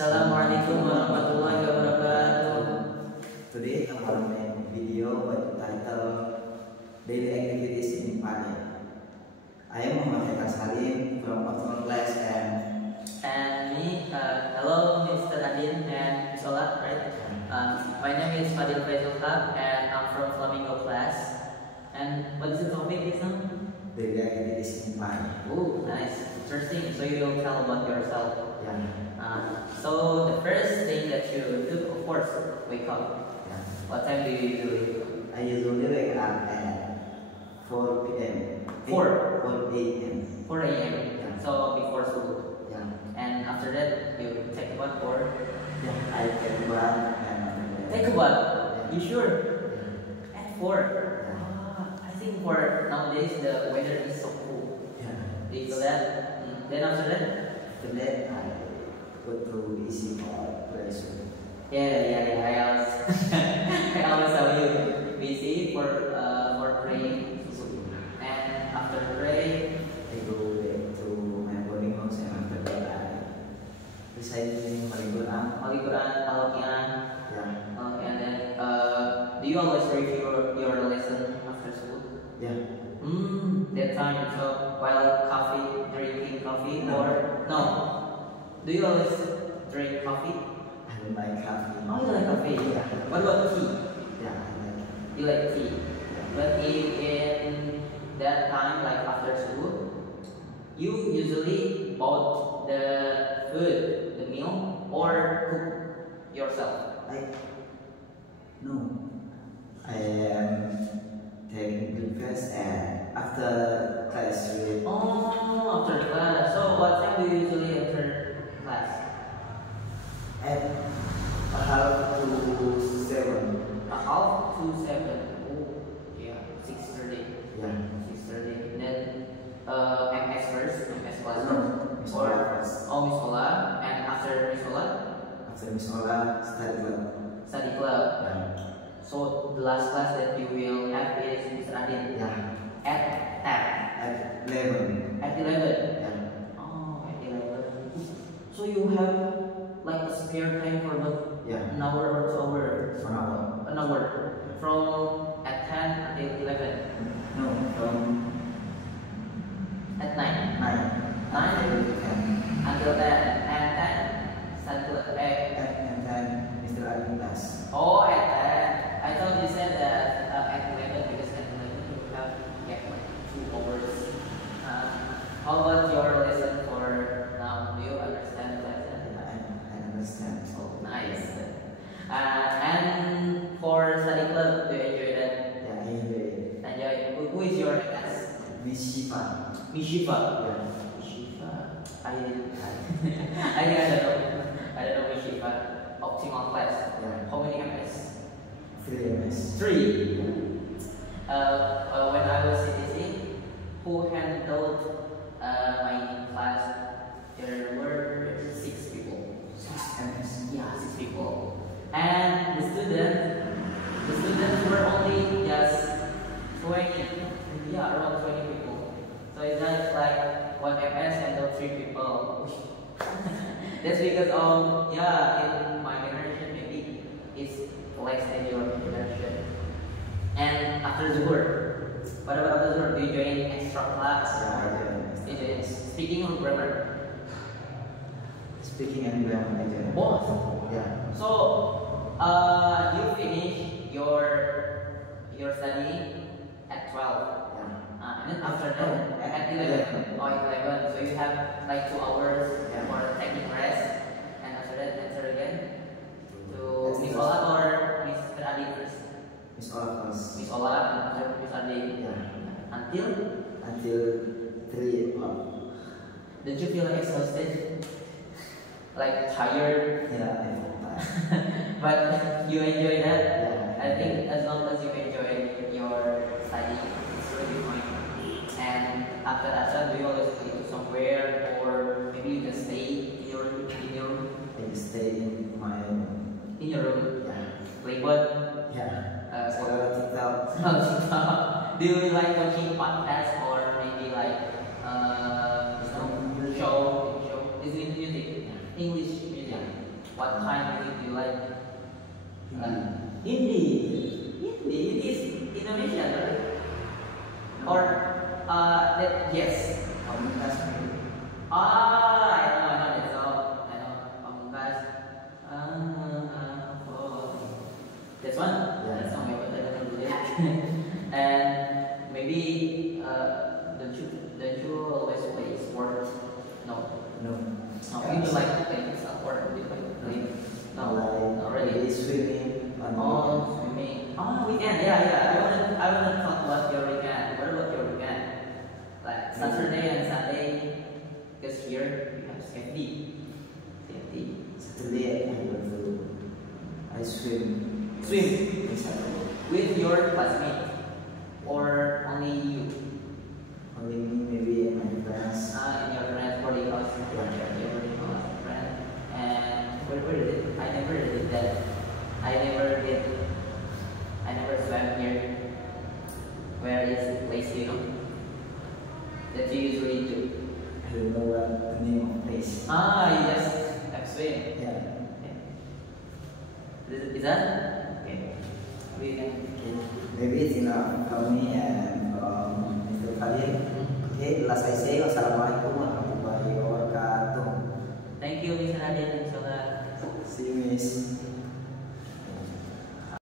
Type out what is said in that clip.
Assalamualaikum warahmatullahi wabarakatuh. Today I will make a video with the title Daily Activities in Pane. I am Muhammad Haikal Salim from Optimal Class And me, hello Mr. Adin and Solat, right? My name is Fadil Faizul Haq and I'm from Flamingo class. And what is the topic this time? Daily Activities in Pane. Oh, nice, interesting. So you will tell about yourself. Yeah. So the first thing that you do, of course, wake up. Yeah. What time do you usually wake up? I usually wake up at 4 p.m. 4 a.m. 4 a.m. Yeah. So before school. Yeah. And after that, you take a bath or? Yeah. I take a bath and Take a bath? Yeah. You sure? Yeah. At 4? Yeah. I think for nowadays the weather is so cool. Yeah. Do you feel that? Then after that? After that, I go to easy for pressure. Yeah. I always, I always tell you, busy for praying. And after pray, I go back to my boarding house and after that I reciting Holy Quran. Holy Quran, Al-Quran. Yeah. Okay, and then do you always review your lesson after school? Yeah. That time, so while drinking coffee No. or no? Do you always drink coffee? I don't like coffee. Oh, you like coffee? Yeah. What about tea? Yeah, I like. You like tea? But in that time, like after school, you usually bought the food, the meal, or cook yourself? No. I am taking breakfast and after class with Oh, after class. So what time do you usually enter class? at 6:30. 6:30. Oh, yeah, 6:30. Yeah. 6:30. Then MS first, MS class. No, Miss Or Ola first. oh, Miss Ola, and after Miss Ola, After Miss Ola, study club. study club. Yeah. So the last class that you will have is Mr. Adin Yeah. at 10. At 11. At 11. Yeah. Oh, at 11. So you have like a spare time for what? Yeah. An hour or 2 hours? 1 hour. An hour. From at 10 until 11. No, from At 9. 9. 9 Until 10. until 10. And 10 study club. And then Mr. Ali class. Oh, at 10. I thought you said that at 11 because at 11 you have like 2 hours. How about your lesson for now? Do you understand the lesson? I understand. Oh, nice. And for study club, do you enjoy that? Yeah, I enjoy it. Enjoy. Who is your class? Miss Shifa. Mishifa. Yeah. Mishifa. I don't know. I don't know Mishifa. Optimal class. Yeah. How many MS? 3 MS. 3. When I was CTC, who handled my class, there were 6 people. 6 MS. Yeah, 6 people. And the students were only just 20. Yeah, around 20 people. So it's not like 1 MS and 3 people. That's because in my generation maybe it's less than your generation. And after Zuhur, what about after Zuhur? Do you join extra class? Yeah, I Is it speaking or grammar? Speaking and grammar major. Both. Yeah. So you finish your study at 12. Yeah. And then after that at 11. Oh, at 11. So you have like 2 hours for taking rest. And after that answer again to Miss Ola or Mr. Adi first. Miss Ola first. Miss Ola and after Miss Adi. Yeah. Until 3 o'clock. did you feel like exhausted? Like tired? Yeah, I feel tired. But you enjoy that? Yeah. I think as long as you enjoy your study, it's really fine. And after that, do you always go to somewhere or maybe you just stay in your room? I just stay in my room. In your room? Yeah. Play what? Yeah. What? TikTok. Do you like watching podcasts or maybe like show? Is it music? English music. What kind of music do you like? Hindi. Hindi is Indonesian, right? Or yes. Pamungkas music. I know that song. I know Pamungkas. Oh. This one? Yeah. That song, I don't know it. And maybe don't you always play sports? No. No. No, you do like to play sport? Do you like to play? No, not really. Maybe swimming. On Oh, swimming. Oh, weekend. Yeah. I wanna talk about your weekend. What about your weekend? Like Saturday and Sunday. Because here we have safety. Saturday I swim. Swim On Saturday. with your classmate or only you? Only me, maybe, and my friends. And your friends, boarding house, your boarding house friend. And where did it? I never did that. I never swam here. Where is the place you know that you usually do? I don't know what the name of place. You just have swim. Yeah. Is that? Okay. We can. Okay. Maybe it's enough from me and from Mr. Khalil. Okay, last I say, wassalamualaikum warahmatullahi wabarakatuh. Thank you, Miss Nadine. Inshallah. See you, Miss.